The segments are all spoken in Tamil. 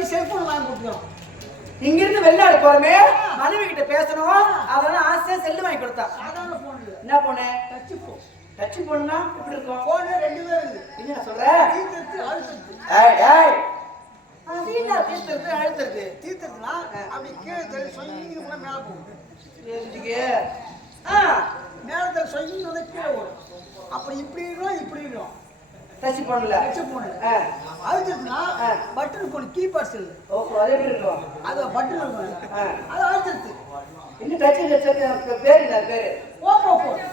தம்பி செல்போன் வாங்கி கொடுத்துருவோம். இங்க இருந்து வெளிநாடு போறமே மனைவி கிட்ட பேசணும். அதனால ஆசையா செல்லு வாங்கி கொடுத்தா. சாதாரண போன் இல்ல. என்ன போனே? Touch phone. டச் போன்னா எப்படி இருக்கும்? போன்ல ரெண்டு பேர் இருக்கு. என்ன சொல்ற? தீர்த்து அழுத்துறது. ஏய் ஏய் சீனா தீர்த்து அழுத்துறது. தீர்த்துனா அப்படி கீழே தள்ளி சொங்கிங்க போனா மேல போகும். தெரிஞ்சுக்க. மேல தள்ளி சொங்கிங்க வந்து கீழே ஓடும். அப்ப இப்படி இருக்கும். டச் போன்ல. டச் போன்ல. அழுத்துனா பட்டன் போன் கீபேட் செல். ஓ அது எப்படி இருக்கும்? அது பட்டன் இருக்கும். அது அழுத்துறது. இன்னும் டச் பேர் என்ன பேரு? Oppo phone.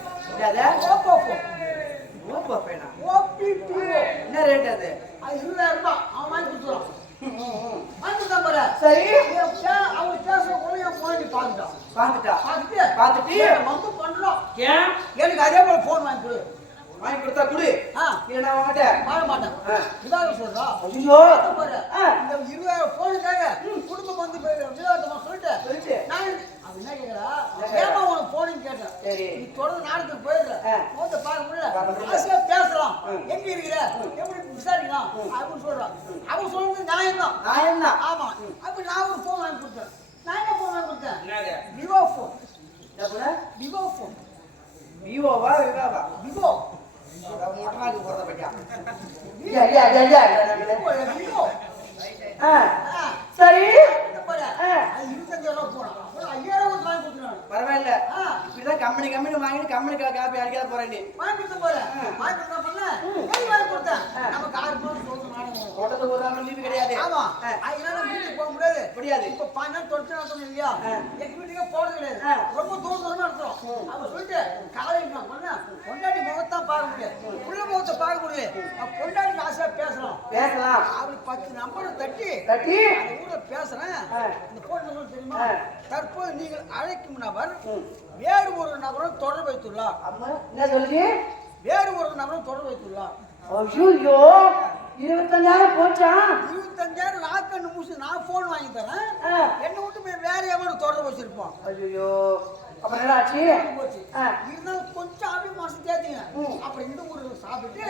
என்னது? Oppo phone. ஓப்போ பேனா? ஓபிடிஓ. என்ன ரேட் அது? அது 20000 ரூபாய். அவன் வாங்கி கொடுத்துறான். வாங்கி கொடுத்தா பாரு. சரி. அவன் பேசுற கோழிய போய் பாத்துட்டான். பாத்துட்டு வந்து பண்றோம். ஏன்? எனக்கு அதே போல போன் வாங்கி கொடு. வாங்கி கொடுத்தா குடு. இல்ல நான் வாங்க மாட்டேன். இதாக சொல்றா. ஐயோ பாரு. இந்த 20000 போனுக்காக குடும்பம் வந்து விளையாட்டமா சொல்லிட்டு நான் அவன் என்ன கேக்குறா? ஏமா உனக்கு போனுன்னு கேட்டேன். சரி. நீ தொடர்ந்து நாடத்துக்கு போயிடுற. போத்த பார்க்க முடியல. ஆசையா பேசலாம். எங்க இருக்கிற? எப்படி விசாரிக்கலாம்? அப்படின்னு சொல்றான். அவன் சொல்றது நியாயம் தான். ஆமா. அப்ப நான் ஒரு போன் வாங்கி கொடுத்தேன். நான் என்ன போன் வாங்கி கொடுத்தேன்? என்னது? Vivo phone. என்ன? Vivo phone. விவோவா? விவோ. மொட்டமாக்கு போறத பத்தியா? யா. விவோ. சரி. பாரு. அது 25000 ரூபாய் போனா. 5000 ரூபாய் வாங்கி கொடுத்துறான். பரவாயில்ல. இப்படிதான் கம்பெனி வாங்கிட்டு கம்பெனி காப்பி அடிக்காத போறேன் நீ. வாங்கி கொடுத்த பாரு. வாங்கி கொடுத்தா பண்ண. ஏய் வாங்கி கொடுத்தேன். நம்ம கார் போன் சொல்றது நாடகம். ஓட்டத்துக்கு ஒரு நாள் லீவு கிடையாது. ஆமா. அதனால வீட்டுக்கு போக முடியாது. இப்ப 5 நாள் தொட்டு நடத்தணும் இல்லையா? எங்க வீட்டுக்கே போறது கிடையாது. ரொம்ப தூரமா நடத்துறோம். அவன் சொல்லிட்டு காலையில நான் பண்ண பொண்டாட்டி முகத்தான் பார்க்க முடியாது. புள்ள முகத்தை பார்க்க முடியாது. பொண்டாட்டி ஆசையா பேசலாம். அப்படி 10 நம்பரை தட்டி அந்த ஊர்ல பேசுறேன். இந்த போன் நம்பர் தெரியுமா? தற்போது நீங்கள் அழைக்கும் நபர் வேறு ஒரு நபரும் தொடர்பு வைத்துள்ளார். என்ன சொல்லுங்க? வேறு ஒரு நபரும் தொடர்பு வைத்துள்ளார். ஐயோ 25000 போச்சா? 25000 நான் கண்ணு மூசி நான் போன் வாங்கி தரேன். என்ன விட்டு போய் வேற எவனும் தொடர்பு வச்சிருப்போம். ஐயோ அப்புறம் என்ன ஆச்சு? இருந்தாலும் கொஞ்சம் அப்படி மாசம் தேத்திங்க. அப்புறம் இந்த ஊர்ல சாப்பிட்டு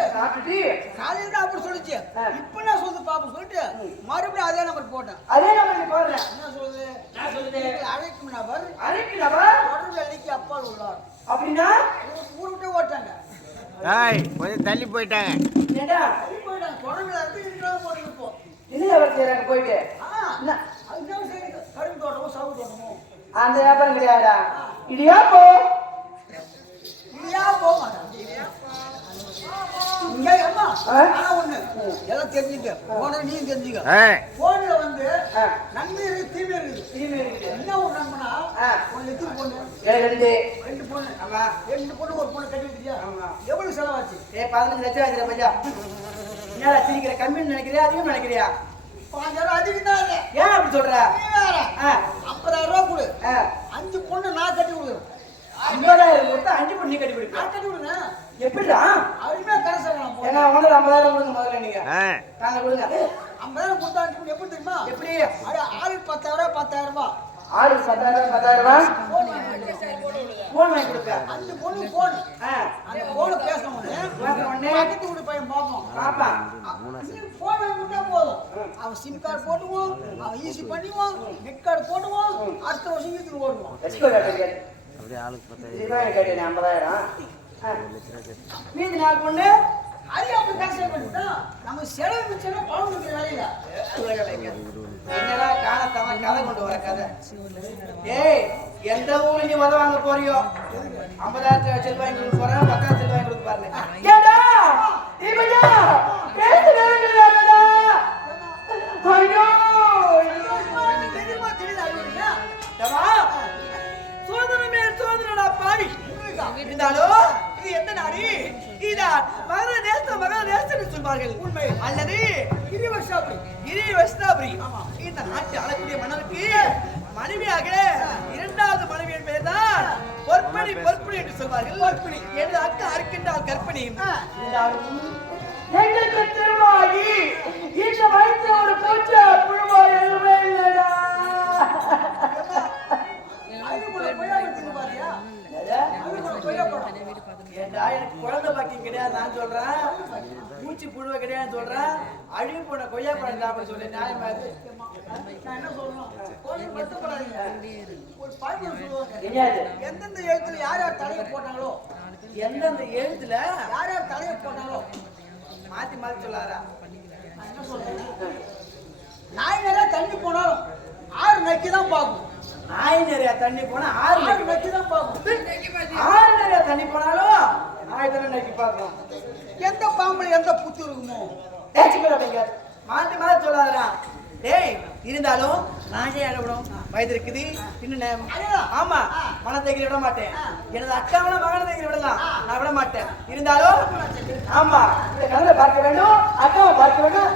காலையில தான் அப்படி சொல்லிச்சு. இப்ப நான் சொல்லுது பாப்போம் சொல்லிட்டு மறுபடியும் அதே நம்பர் போட்டேன். என்ன சொல்லுது? அழைக்கும் நபர் தொடர்பு அன்னைக்கு அப்பால் உள்ளார். அப்படின்னா ஊரை விட்டு ஓட்டாங்க. கொஞ்சம் தள்ளி போயிட்டாங்க. தொடர்புல இருந்து இன்னும் போட்டுருப்போம். போயிட்டு அதுதான் சரி. கரும்பு தோட்டமோ சவு தோட்டமோ அந்த வியாபாரம் கிடையாதா? இடியா போ மாட்டான். எல்லாம் தெரிஞ்சுக்க போன நீ தெரிஞ்சுக்க. போன்ல வந்து நன்மை இருக்கு தீமை இருக்குது. என்ன ஒரு நன்மைனா எத்தனை பொண்ணு? 2 பொண்ணு. ஆமா 2 பொண்ணு ஒரு பொண்ணு கட்டி வச்சியா? எவ்வளவு செலவாச்சு? 15 லட்சம் ஆயிரம் பையா. என்னடா திரிக்கிற கம்மின்னு நினைக்கிறியா அதிகம் நினைக்கிறியா? 5000 அதிகம் தான். ஏன் அப்படி சொல்ற? 50000 ரூபாய் கொடு. 5 பொண்ணு நான் கட்டி விடுறேன். 50000 கொடுத்தா 5 பொண்ணு நீ கட்டி கொடுப்ப. நான் கட்டி விடுங்க. எப்படிடா? அருமையா கரை செய்யலாம். ஏன்னா உனக்கு 50000 கொடுங்க முதல்ல நீங்க. தாங்க கொடுங்க. 50000 கொடுத்தா 5 பொண்ணு எப்படி தெரியுமா? எப்படி? ஆளு 10000 ரூபாய். ஆளு 10000 ரூபாய். போன் வாங்கி கொடுக்க. 5 பொண்ணு போன். அந்த போன் பேசணும். பக்கத்து வீட்டு பையன் பாப்பா. போன் வாங்கி கொடுத்தா போதும். அவன் சிம் கார்டு போட்டுவோம், அவன் ஈஸி பண்ணிடுவான், நெட் கார்டு போட்டுவோம், அடுத்த வருஷம் வீட்டுக்கு ஓடுவான். அப்படியே ஆளுக்கு 50,000. மீதி 4 பொண்ணு அது அப்படி கஷ்டம் பண்ணிட்டான். நம்ம செலவு மிச்சம் பணம் கொடுக்குற வேலையில என்னடா காணத்தமா கதை கொண்டு வர கதை. ஏய் எந்த ஊர்ல நீ வாங்க போறியோ 50,000 செல் வாங்கி கொடுக்க போறேன், 10,000 செல் வாங்கி கொடுக்க பாருங்க. ஏடா இவயா பேசுறேன்டா. ஐயோ தெரியுமா தெரியல. டவா சோதனடா பாவி. இருந்தாலும் இது எந்த நாடு? இதான் மகர தேசம் சொல்வார்கள். உண்மை அல்லது கிரிவஷ்டாபுரி. இந்த நாட்டு ஆளக்கூடிய மன்னருக்கு மனைவியாக 2வது மனைவியின் பெயர் தான் பொற்பணி என்று சொல்வார்கள். பொற்பணி என்று அக்கா அறுக்கின்றால் கற்பனை. எங்களுக்கு திருவாகி இந்த வயசு ஒரு பூச்ச புழுவா எதுவுமே இல்லடா. எனக்கு குழந்தை பாக்கியம் கிடையாது நான் சொல்றேன். பூச்சி புழுவை கிடையாது சொல்றேன். அழிவு போன கொய்யா பழம் அப்படி சொல்லி நியாயமா இது நான் என்ன சொல்லணும் கொஞ்சம் வருத்தப்படாதீங்க ஒரு பழமொழி சொல்லுவாங்க என்னது எந்தெந்த எழுத்துல யார் யார் தலையை போட்டாங்களோ எந்தெந்த எழுத்துல யார் யார் தலையை போட்டாங்களோ மாத்தி மாத்தி சொல்லாரா நான் என்ன சொல்றேன் நாய் நிறைய தண்ணி போனாலும் ஆறு நக்கி தான் பார்க்கும் நாய் நிறைய தண்ணி போனா ஆறு நக்கி தான் பார்க்கும் ஆறு நிறைய தண்ணி போனாலும் நாய் தானே நக்கி பார்க்கலாம் எந்த பாம்புல எந்த புத்து இருக்குமோ அப்படிங்க மாத்தி மாத்தி சொல்லாதரா டேய் இருந்தாலும் நானே அடவிடும் வயது இருக்குது இன்னும் ஆமா மன தைக்கிற விட மாட்டேன் எனது அக்காவன மகன தைக்கிற விடலாம் நான் விட மாட்டேன் இருந்தாலும் ஆமா இந்த கதவை பார்க்க வேண்டும் அக்காவை பார்க்க வேண்டும்